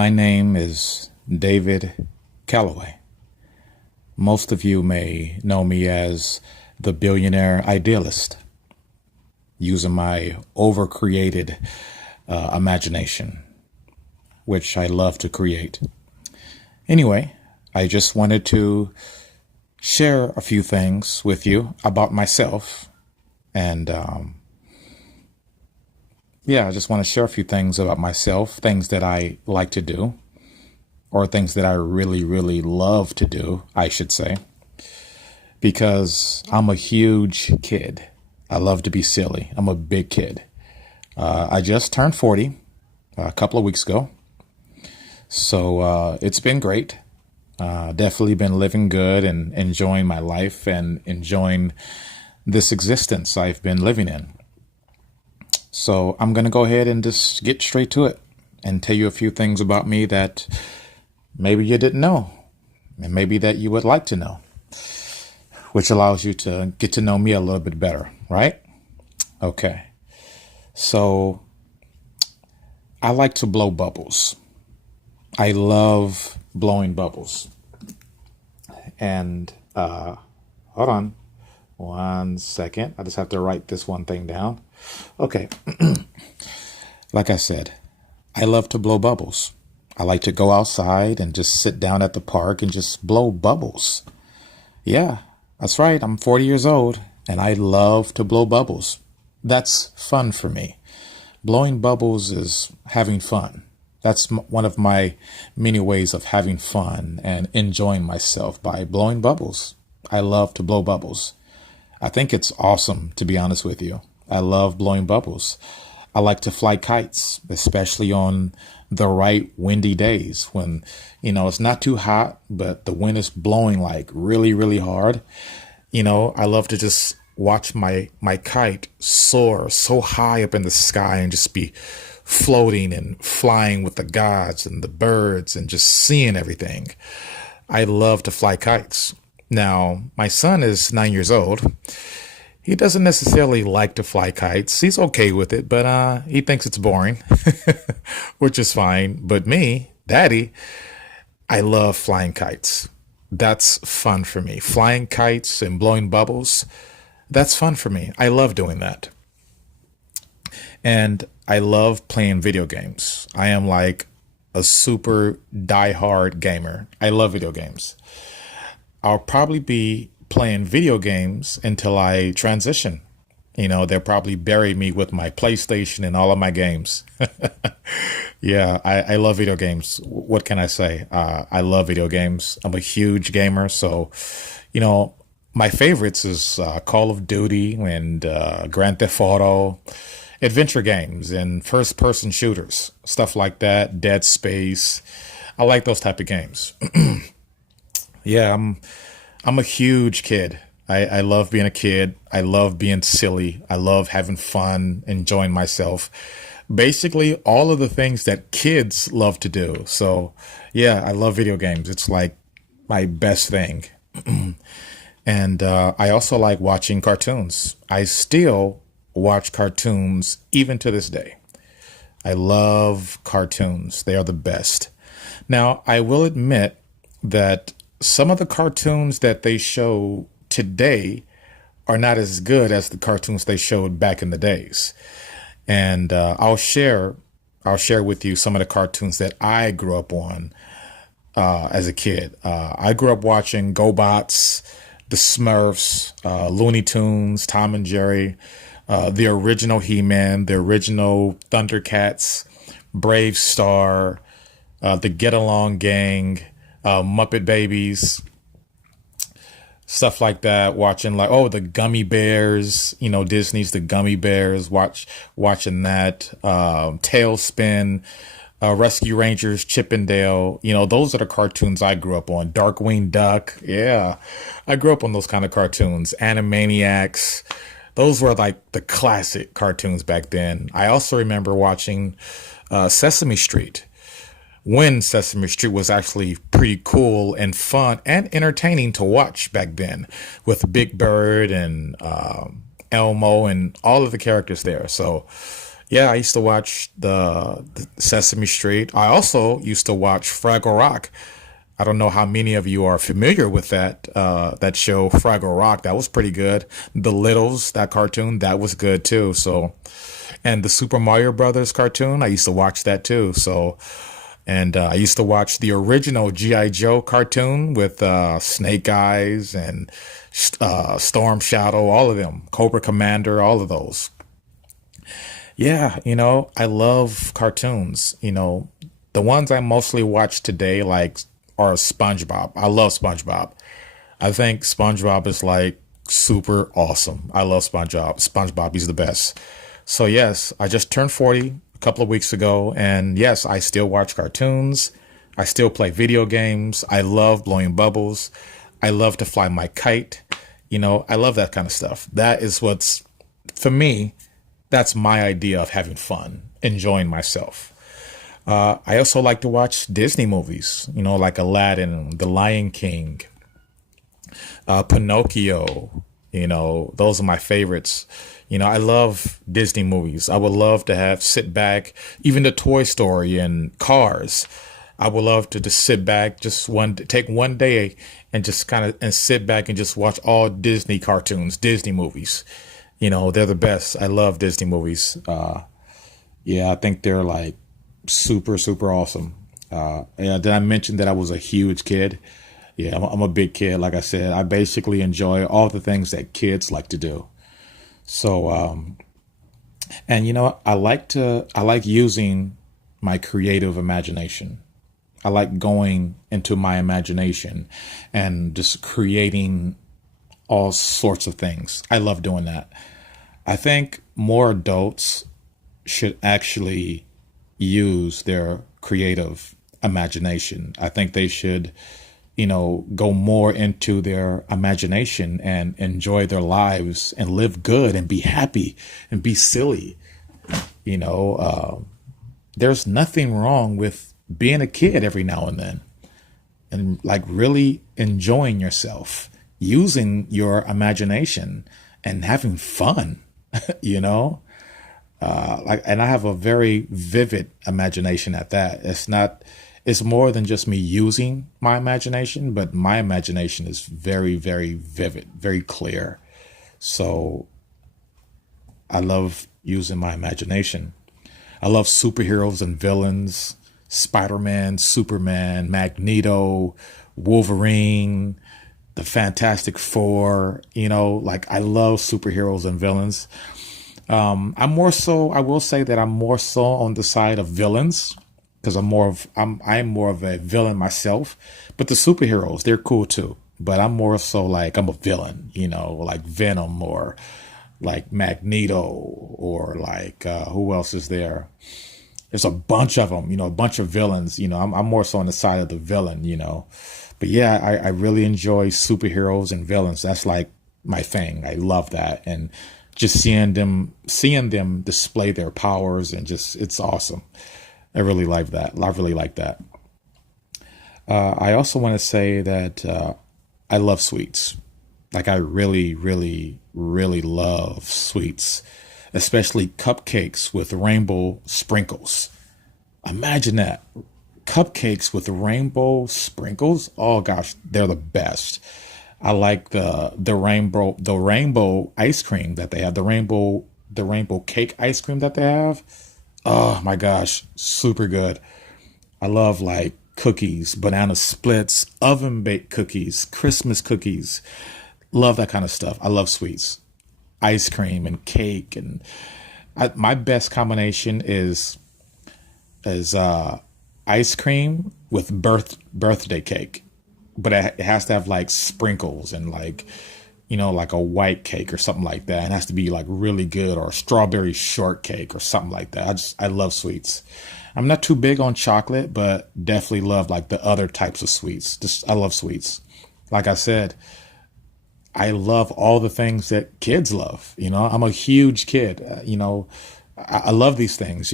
My name is David Calloway. Most of you may know me as the billionaire idealist, using my overcreated imagination, which I love to create. Anyway, I just wanted to share a few things with you about myself. And I just want to share a few things about myself, things that I like to do, or things that I really, really love to do, I should say, because I'm a huge kid. I love to be silly. I'm a big kid. I just turned 40 a couple of weeks ago. So it's been great. Definitely been living good and enjoying my life and enjoying this existence I've been living in. So I'm going to go ahead and just get straight to it and tell you a few things about me that maybe you didn't know and maybe that you would like to know, which allows you to get to know me a little bit better, right? Okay. So I like to blow bubbles. I love blowing bubbles. And hold on 1 second. I just have to write this one thing down. Okay. Like I said, I love to blow bubbles. I like to go outside and just sit down at the park and just blow bubbles. Yeah, that's right. I'm 40 years old and I love to blow bubbles. That's fun for me. Blowing bubbles is having fun. That's one of my many ways of having fun and enjoying myself by blowing bubbles. I love to blow bubbles. I think it's awesome, to be honest with you. I love blowing bubbles. I like to fly kites, especially on the right windy days when, it's not too hot, but the wind is blowing like really, really hard. I love to just watch my kite soar so high up in the sky and just be floating and flying with the gods and the birds and just seeing everything. I love to fly kites. Now, my son is 9 years old. He doesn't necessarily like to fly kites. He's okay with it, but he thinks it's boring, which is fine. But me, Daddy, I love flying kites. That's fun for me. Flying kites and blowing bubbles, that's fun for me. I love doing that. And I love playing video games. I am like a super diehard gamer. I love video games. I'll probably be playing video games until I transition. They'll probably bury me with my PlayStation and all of my games. Yeah, I love video games. What can I say? I love video games. I'm a huge gamer. So, my favorites is Call of Duty and Grand Theft Auto, adventure games and first person shooters, stuff like that, Dead Space. I like those type of games. Yeah, I'm a huge kid. I love being a kid. I love being silly. I love having fun, enjoying myself. Basically, all of the things that kids love to do. So, yeah, I love video games. It's like my best thing. And I also like watching cartoons. I still watch cartoons even to this day. I love cartoons. They are the best. Now, I will admit that some of the cartoons that they show today are not as good as the cartoons they showed back in the days. And I'll share with you some of the cartoons that I grew up on as a kid. I grew up watching GoBots, the Smurfs, Looney Tunes, Tom and Jerry, the original He-Man, the original Thundercats, Brave Star, the Get Along Gang, Muppet Babies, stuff like that. Watching the Gummy Bears, Disney's The Gummy Bears, watching that, Tailspin, Rescue Rangers, Chippendale, those are the cartoons I grew up on. Darkwing Duck. Yeah, I grew up on those kind of cartoons. Animaniacs. Those were like the classic cartoons back then. I also remember watching Sesame Street, when Sesame Street was actually pretty cool and fun and entertaining to watch back then, with Big Bird and Elmo and all of the characters there. So Yeah, I used to watch the Sesame Street. I also used to watch Fraggle Rock. I don't know how many of you are familiar with that show, Fraggle Rock. That was pretty good. The Littles, that cartoon, that was good too. So, and the Super Mario Brothers cartoon, I used to watch that too. So, and I used to watch the original GI Joe cartoon with Snake Eyes and Storm Shadow, all of them, Cobra Commander, all of those. Yeah, I love cartoons. The ones I mostly watch today, like, are SpongeBob. I love SpongeBob. I think SpongeBob is like super awesome. I love SpongeBob. SpongeBob, he's the best. So yes, I just turned 40 a couple of weeks ago, and yes, I still watch cartoons. I still play video games. I love blowing bubbles. I love to fly my kite. I love that kind of stuff. That is what's, for me, that's my idea of having fun, enjoying myself. I also like to watch Disney movies, like Aladdin, The Lion King, Pinocchio. Those are my favorites. I love Disney movies. I would love to have sit back, even the Toy Story and Cars. I would love to just sit back, just take one day and just kind of and sit back and just watch all Disney cartoons, Disney movies. They're the best. I love Disney movies. Yeah, I think they're like super, super awesome. Yeah, did I mention that I was a huge kid? Yeah, I'm a big kid. Like I said, I basically enjoy all the things that kids like to do. So, and I like using my creative imagination. I like going into my imagination and just creating all sorts of things. I love doing that. I think more adults should actually use their creative imagination. I think they should, go more into their imagination and enjoy their lives and live good and be happy and be silly. You know, there's nothing wrong with being a kid every now and then and like really enjoying yourself, using your imagination and having fun, you know? And I have a very vivid imagination at that. It's more than just me using my imagination, but my imagination is very, very vivid, very clear. So I love using my imagination. I love superheroes and villains, Spider-Man, Superman, Magneto, Wolverine, the Fantastic Four, like I love superheroes and villains. I will say that I'm more so on the side of villains because I'm more of a villain myself, but the superheroes, they're cool too. But I'm more so like I'm a villain, like Venom or like Magneto or like, who else is there? There's a bunch of them, a bunch of villains, I'm more so on the side of the villain. But yeah, I really enjoy superheroes and villains. That's like my thing. I love that. And just seeing them display their powers and just, it's awesome. I really like that. I really like that. I also want to say that, I love sweets. Like I really, really, really love sweets, especially cupcakes with rainbow sprinkles. Imagine that. Cupcakes with rainbow sprinkles. Oh gosh, they're the best. I like the rainbow ice cream that they have, the rainbow cake ice cream that they have. Oh my gosh, super good. I love like cookies, banana splits, oven baked cookies, Christmas cookies. Love that kind of stuff. I love sweets, ice cream and cake, and my best combination is ice cream with birthday cake, but it has to have like sprinkles and like like a white cake or something like that. It has to be like really good, or a strawberry shortcake or something like that. I love sweets. I'm not too big on chocolate, but definitely love like the other types of sweets. Just I love sweets. Like I said, I love all the things that kids love. I'm a huge kid. I love these things.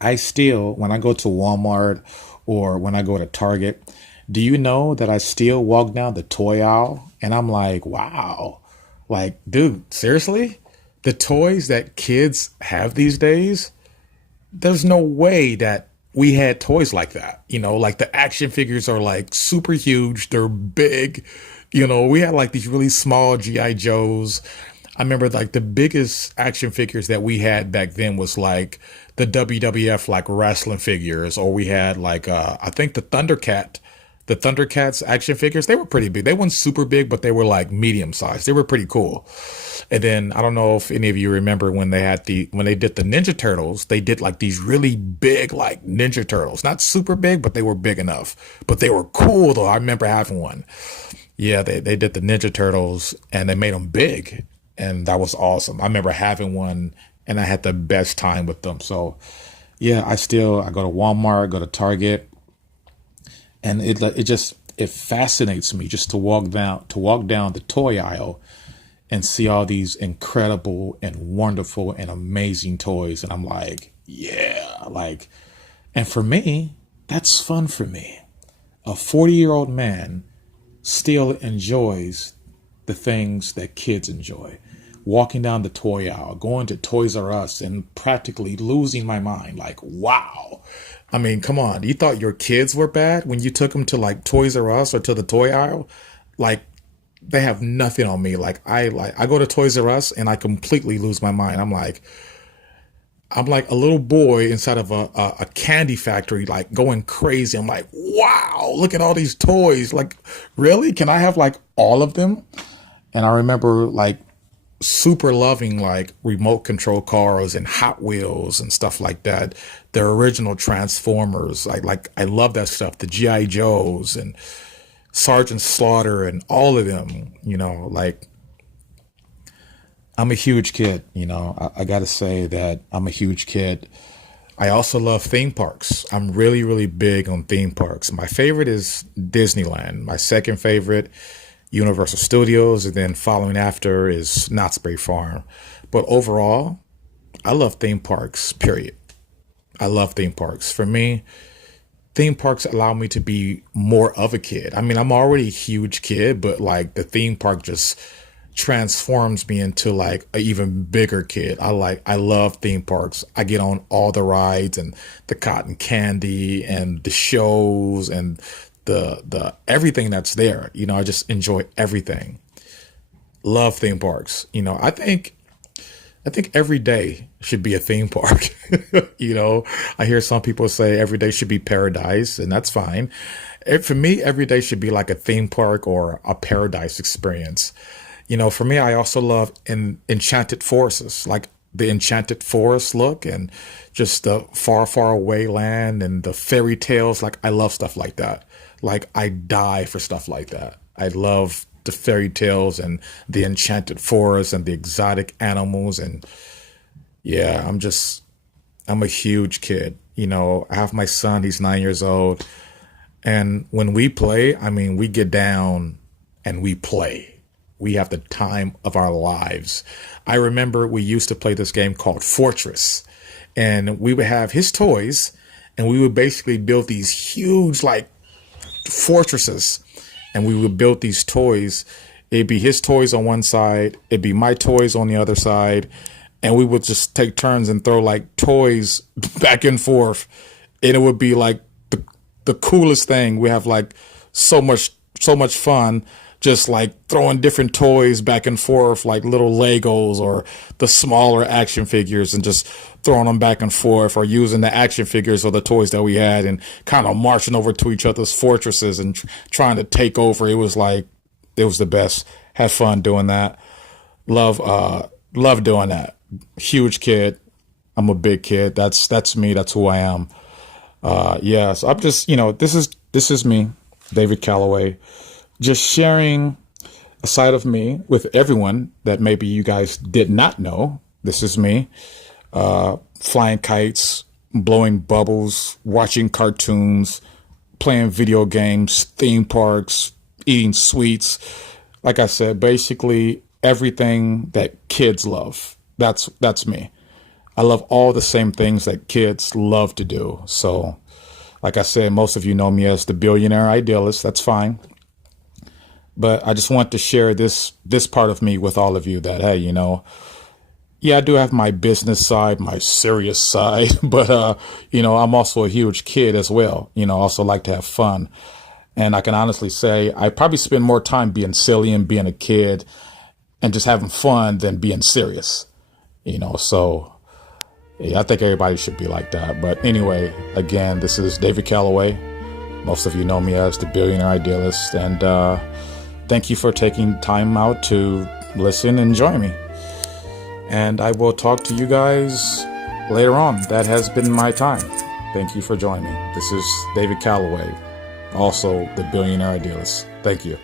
I still, when I go to Walmart or when I go to Target, do you know that I still walk down the toy aisle and I'm like, wow, like, dude, seriously? the toys that kids have these days, there's no way that we had toys like that. Like the action figures are like super huge, they're big. We had like these really small GI Joes. I remember like the biggest action figures that we had back then was like the WWF like wrestling figures, or we had like I think the Thundercats action figures. They were pretty big. They weren't super big, but they were like medium sized. They were pretty cool. And then I don't know if any of you remember when they did the Ninja Turtles, they did like these really big like Ninja Turtles. Not super big, but they were big enough. But they were cool though. I remember having one. Yeah, they did the Ninja Turtles and they made them big. And that was awesome. I remember having one and I had the best time with them. So yeah, I go to Walmart, go to Target, and it fascinates me just to walk down the toy aisle and see all these incredible and wonderful and amazing toys. And I'm like, yeah, like, and for me, that's fun for me. A 40-year-old man still enjoys the things that kids enjoy. Walking down the toy aisle, going to Toys R Us and practically losing my mind. Like, wow. I mean, come on. You thought your kids were bad when you took them to like Toys R Us or to the toy aisle? Like, they have nothing on me. I go to Toys R Us and I completely lose my mind. I'm like a little boy inside of a candy factory, like going crazy. I'm like, wow, look at all these toys. Like, really? Can I have like all of them? And I remember like super loving like remote control cars and Hot Wheels and stuff like that. The original Transformers. I love that stuff. The GI Joes and Sergeant Slaughter and all of them, like I'm a huge kid, I got to say that I'm a huge kid. I also love theme parks. I'm really, really big on theme parks. My favorite is Disneyland. My second favorite, Universal Studios, and then following after is Knott's Berry Farm. But overall, I love theme parks, period. I love theme parks. For me, theme parks allow me to be more of a kid. I mean, I'm already a huge kid, but like the theme park just transforms me into like an even bigger kid. I love theme parks. I get on all the rides and the cotton candy and the shows and the everything that's there. I just enjoy everything. Love theme parks. I think every day should be a theme park. I hear some people say every day should be paradise, and that's fine. For me, every day should be like a theme park or a paradise experience. For me, I also love enchanted forests, like the enchanted forest look and just the far, far away land and the fairy tales. Like, I love stuff like that. Like, I die for stuff like that. I love the fairy tales and the enchanted forest and the exotic animals. And yeah, I'm a huge kid. I have my son, he's 9 years old. And when we play, I mean, we get down and we play. We have the time of our lives. I remember we used to play this game called Fortress, and we would have his toys and we would basically build these huge like fortresses, and we would build these toys. It'd be his toys on one side, it'd be my toys on the other side, and we would just take turns and throw like toys back and forth, and it would be like the coolest thing. We have like so much fun just like throwing different toys back and forth, like little Legos or the smaller action figures, and just throwing them back and forth, or using the action figures or the toys that we had and kind of marching over to each other's fortresses and trying to take over. It was the best. Have fun doing that. Love doing that. Huge kid. I'm a big kid. That's me. That's who I am. Yeah. So I'm just, this is me, David Calloway, just sharing a side of me with everyone that maybe you guys did not know. This is me, flying kites, blowing bubbles, watching cartoons, playing video games, theme parks, eating sweets. Like I said, basically everything that kids love. That's me. I love all the same things that kids love to do. So, like I said, most of you know me as the billionaire idealist. That's fine. But I just want to share this part of me with all of you, that, hey, Yeah, I do have my business side, my serious side, but I'm also a huge kid as well. I also like to have fun. And I can honestly say I probably spend more time being silly and being a kid and just having fun than being serious. So yeah, I think everybody should be like that. But anyway, again, this is David Calloway. Most of you know me as the Billionaire Idealist, and thank you for taking time out to listen and join me. And I will talk to you guys later on. That has been my time. Thank you for joining me. This is David Calloway, also the Billionaire Idealist. Thank you.